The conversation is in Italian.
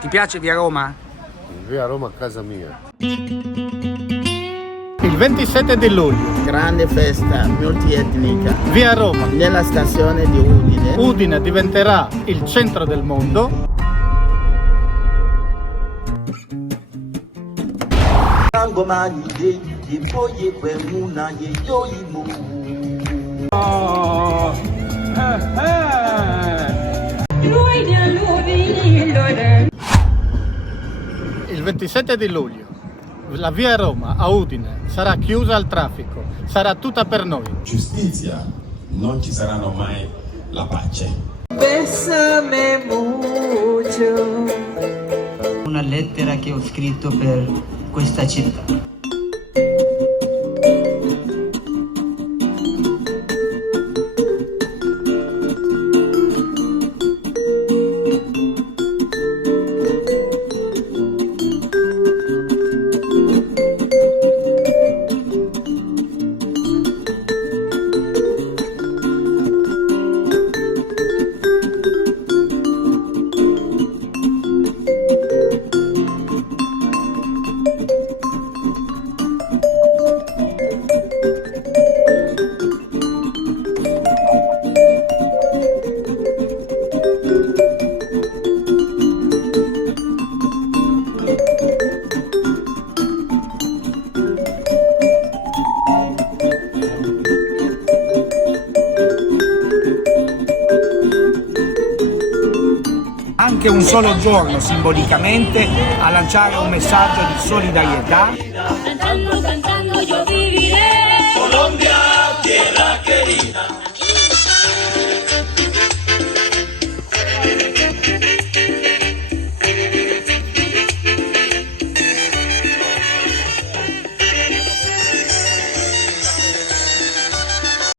Ti piace via Roma? Via Roma a casa mia. Il 27 di luglio, grande festa multietnica via Roma, nella stazione di Udine. Udine diventerà il centro del mondo. Il 27 di luglio la via Roma a Udine sarà chiusa al traffico, sarà tutta per noi. Giustizia, non ci saranno mai la pace. Bésame mucho. Una lettera che ho scritto per questa città. Anche un solo giorno simbolicamente a lanciare un messaggio di solidarietà